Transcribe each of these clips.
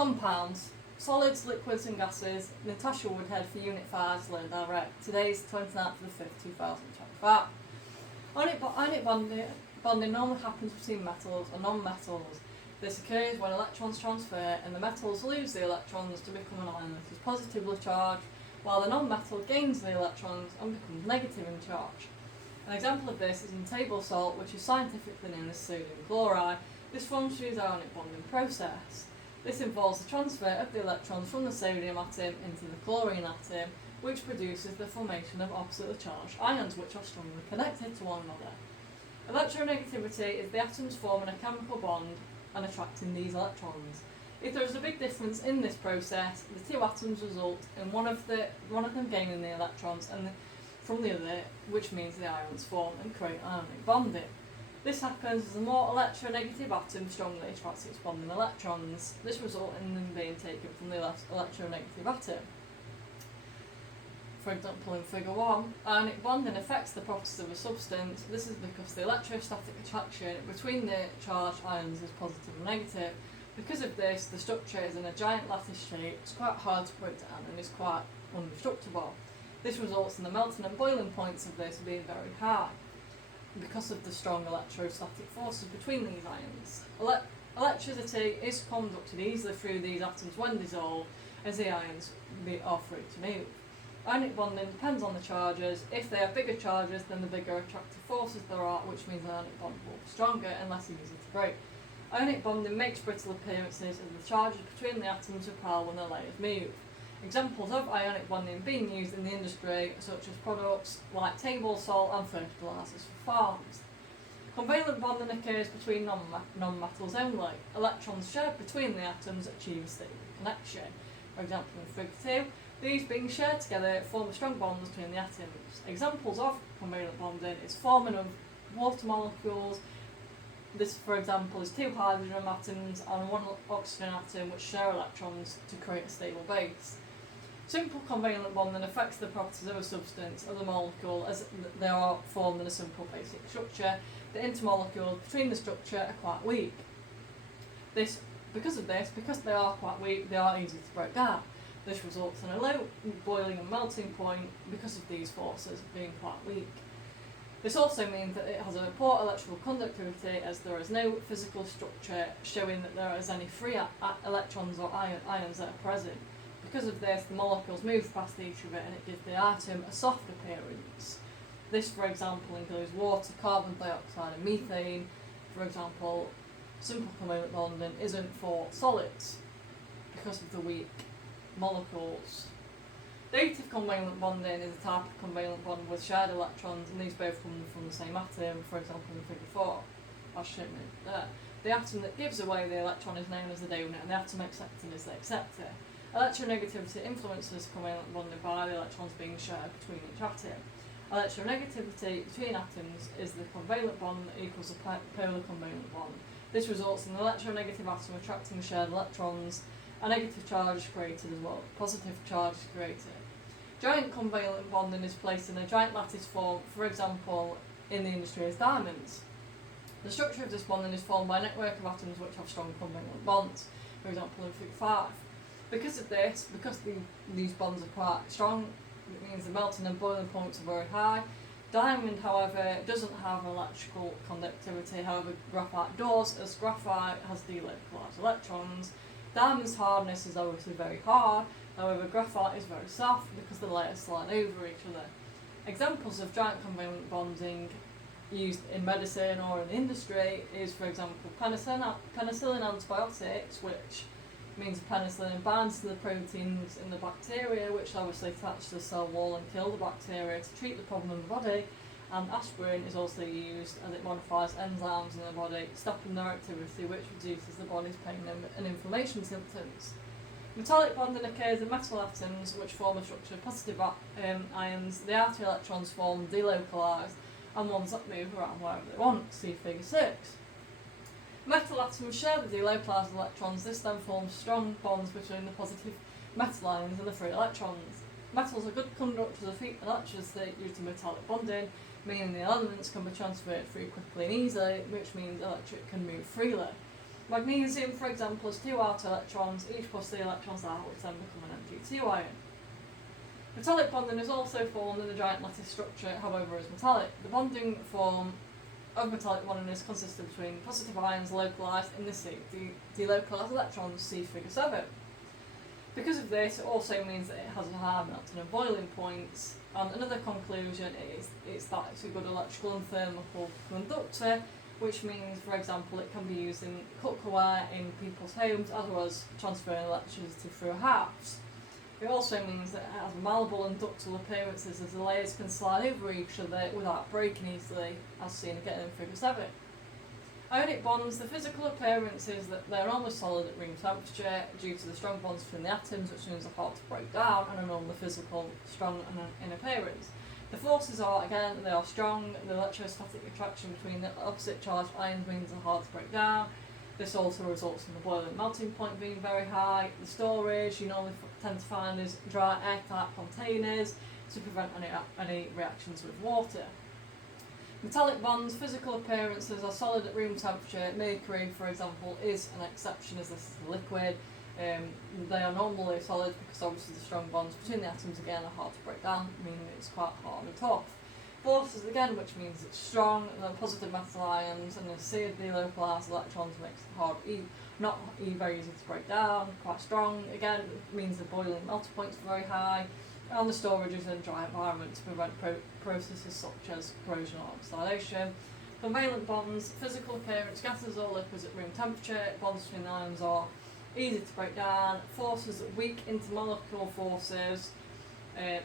Compounds. Solids, liquids and gases. Natasha Woodhead for Unit 5's Learn Direct. Today's 29th of the 5th, 2025. Ionic bonding normally happens between metals and non-metals. This occurs when electrons transfer and the metals lose the electrons to become an ion that is positively charged, while the non-metal gains the electrons and becomes negative in charge. An example of this is in table salt, which is scientifically known as sodium chloride. This forms through the ionic bonding process. This involves the transfer of the electrons from the sodium atom into the chlorine atom, which produces the formation of oppositely charged ions which are strongly connected to one another. Electronegativity is the atoms forming a chemical bond and attracting these electrons. If there is a big difference in this process, the two atoms result in one of them gaining the electrons from the other, which means the ions form and create ionic bonding. This happens as the more electronegative atom strongly attracts its bonding electrons. This results in them being taken from the electronegative atom. For example, in Figure 1, ionic bonding affects the properties of a substance. This is because the electrostatic attraction between the charged ions is positive and negative. Because of this, the structure is in a giant lattice shape. It's quite hard to break down and is quite indestructible. This results in the melting and boiling points of this being very high because of the strong electrostatic forces between these ions. Electricity is conducted easily through these atoms when dissolved, as the ions are free to move. Ionic bonding depends on the charges. If they have bigger charges, then the bigger attractive forces there are, which means the ionic bond will be stronger and less easy to break. Ionic bonding makes brittle appearances as the charges between the atoms repel when the layers move. Examples of ionic bonding being used in the industry, such as products like table salt and fertilisers for farms. Covalent bonding occurs between non-metals only. Electrons shared between the atoms achieve a stable connection. For example, in Figure 2, these being shared together form a strong bond between the atoms. Examples of covalent bonding is forming of water molecules. This, for example, is two hydrogen atoms and one oxygen atom which share electrons to create a stable base. Simple covalent bonding affects the properties of a substance or the molecule as they are formed in a simple basic structure. The intermolecules between the structure are quite weak. Because they are quite weak, they are easy to break down. This results in a low boiling and melting point because of these forces being quite weak. This also means that it has a poor electrical conductivity as there is no physical structure showing that there is any free electrons or ions that are present. Because of this, the molecules move past each other and it gives the atom a soft appearance. This, for example, includes water, carbon dioxide and methane. For example, simple covalent bonding isn't for solids because of the weak molecules. Dative covalent bonding is a type of covalent bond with shared electrons, and these both come from the same atom, for example in Figure 4, as shown there. The atom that gives away the electron is known as the donor, and the atom accepting is the acceptor. Electronegativity influences covalent bonding by the electrons being shared between each atom. Electronegativity between atoms is the covalent bond that equals a polar covalent bond. This results in the electronegative atom attracting shared electrons. A negative charge is created as well. Positive charge is created. Giant covalent bonding is placed in a giant lattice form, for example, in the industry as diamonds. The structure of this bonding is formed by a network of atoms which have strong covalent bonds, for example in Figure 5. Because of this, these bonds are quite strong, it means the melting and boiling points are very high. Diamond, however, doesn't have electrical conductivity, however graphite does, as graphite has delocalized electrons. Diamond's hardness is obviously very hard, however graphite is very soft because the layers slide over each other. Examples of giant covalent bonding used in medicine or in industry is, for example, penicillin antibiotics, which means penicillin binds to the proteins in the bacteria, which obviously attach to the cell wall and kill the bacteria to treat the problem in the body. And aspirin is also used as it modifies enzymes in the body, stopping their activity, which reduces the body's pain and inflammation symptoms. Metallic bonding occurs in metal atoms, which form a structure of positive ions. The outer electrons form delocalised, and ones that move around wherever they want. See Figure 6. Metal atoms share the delocalised electrons. This then forms strong bonds between the positive metal ions and the free electrons. Metals are good conductors of heat and electricity due to metallic bonding, meaning the elements can be transferred through quickly and easily, which means electric can move freely. Magnesium, for example, has 2 outer electrons, each plus the electrons out, which then become an Mg2 ion. Metallic bonding is also formed in the giant lattice structure, however, is metallic. The bonding form of metallic bonding is consistent between positive ions localised in the delocalised electrons, see figure 7. Because of this, it also means that it has a high melting and boiling points. And another conclusion is that it's a good electrical and thermal conductor, which means, for example, it can be used in cookware in people's homes, as well as transferring electricity through a house. It also means that it has malleable and ductile appearances, as the layers can slide over each other without breaking easily, as seen again in figure 7. Ionic bonds, the physical appearance is that they're almost solid at room temperature due to the strong bonds between the atoms, which means they're hard to break down, and are normally physical, strong in appearance. The forces are, again, they are strong. The electrostatic attraction between the opposite charged ions means they're hard to break down. This also results in the boiling melting point being very high. The storage you normally tend to find is dry airtight containers to prevent any reactions with water. Metallic bonds, physical appearances are solid at room temperature. Mercury, for example, is an exception as this is a liquid. They are normally solid because obviously the strong bonds between the atoms again are hard to break down, meaning it's quite hard and tough. Forces again, which means it's strong, and then positive metal ions and the seared delocalised electrons makes it hard, not very easy to break down, quite strong. Again, it means the boiling melting points are very high, and the storage is in a dry environment to prevent processes such as corrosion or oxidation. Covalent bonds, physical appearance, gases or liquids at room temperature. Bonds between the ions are easy to break down. Forces, weak intermolecular forces.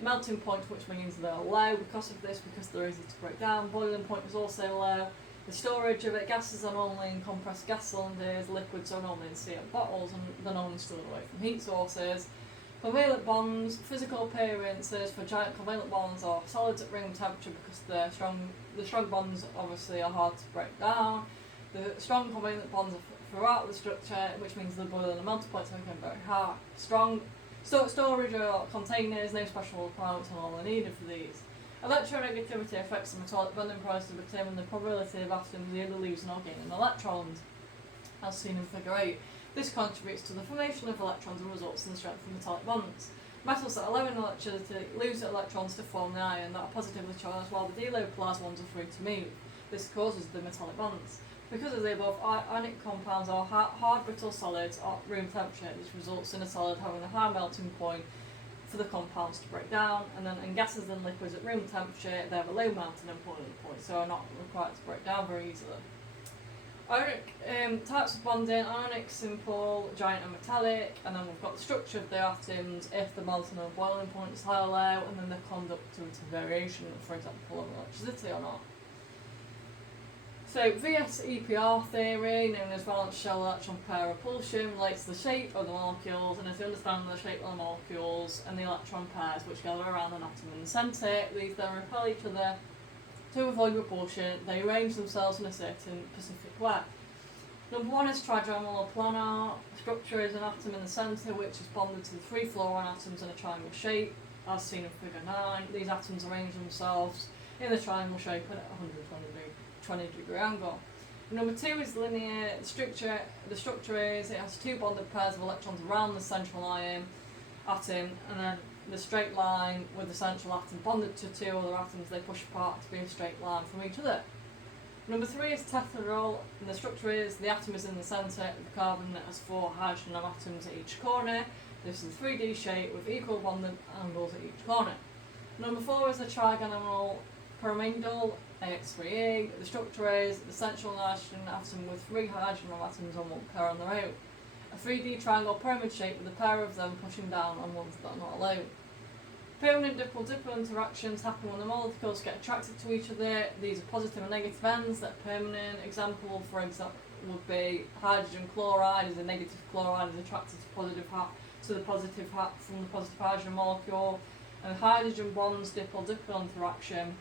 Melting point, which means they're low because of this, because they're easy to break down. Boiling point is also low. The storage of it, gases are normally in compressed gas cylinders, liquids are normally in sealed bottles, and they're normally stored away from heat sources. Covalent bonds, physical appearances for giant covalent bonds are solid at room temperature because the strong bonds obviously are hard to break down. The strong covalent bonds are throughout the structure, which means the boiling and melting points are again very high. Strong storage or containers, no special requirements are normally needed for these. Electronegativity affects the metallic bonding process to determine the probability of atoms either losing or gaining electrons, as seen in figure 8. This contributes to the formation of electrons and results in the strength of metallic bonds. Metals that allow in electricity lose electrons to form the ion that are positively charged, while the delocalised ones are free to move. This causes the metallic bonds. Because of the above, ionic compounds are hard, brittle solids at room temperature, which results in a solid having a high melting point for the compounds to break down, and then in gases and liquids at room temperature, they have a low melting and boiling point, so are not required to break down very easily. Ionic types of bonding: ionic, simple, giant and metallic, and then we've got the structure of the atoms, if the melting and boiling point is high or low, and then the conductivity variation, for example, of electricity or not. So VS-EPR theory, known as valence shell electron pair repulsion, relates to the shape of the molecules, and as you understand the shape of the molecules and the electron pairs which gather around an atom in the centre, these then repel each other. To avoid repulsion, they arrange themselves in a certain specific way. Number 1 is trigonal or planar. Structure is an atom in the centre which is bonded to the 3 fluorine atoms in a triangle shape, as seen in figure 9. These atoms arrange themselves in the triangle shape at a 120-degree angle. Number 2 is linear. The structure is it has 2 bonded pairs of electrons around the central atom, and then the straight line with the central atom bonded to 2 other atoms they push apart to be a straight line from each other. Number 3 is tetrahedral, and the structure is the atom is in the centre, the carbon has 4 hydrogen atoms at each corner. This is a 3D shape with equal bonding angles at each corner. Number 4 is the trigonal pyramidal, AX3E. The structure is the central nitrogen atom with 3 hydrogen atoms on one pair on their own. A 3D triangle pyramid shape with a pair of them pushing down on ones that are not alone. Permanent dipole-dipole interactions happen when the molecules get attracted to each other. These are positive and negative ends that are permanent. Example, for example, would be hydrogen chloride is a negative chloride is attracted to the positive from the positive hydrogen molecule. And hydrogen bonds dipole-dipole interaction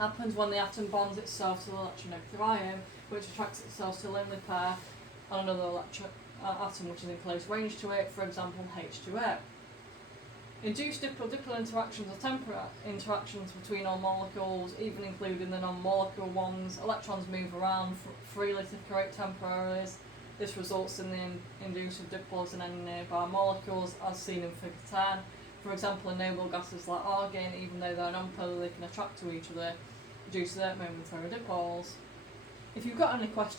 happens when the atom bonds itself to the electronegative ion, which attracts itself to a lonely pair on another atom which is in close range to it, for example H2O. Induced dipole-dipole interactions are temporary interactions between all molecules, even including the non-molecular ones. Electrons move around freely to create temporaries. This results in the induction of dipoles in any nearby molecules, as seen in Figure 10. For example, in noble gases like argon, even though they're non-polar, they can attract to each other due to their momentary dipoles. If you've got any questions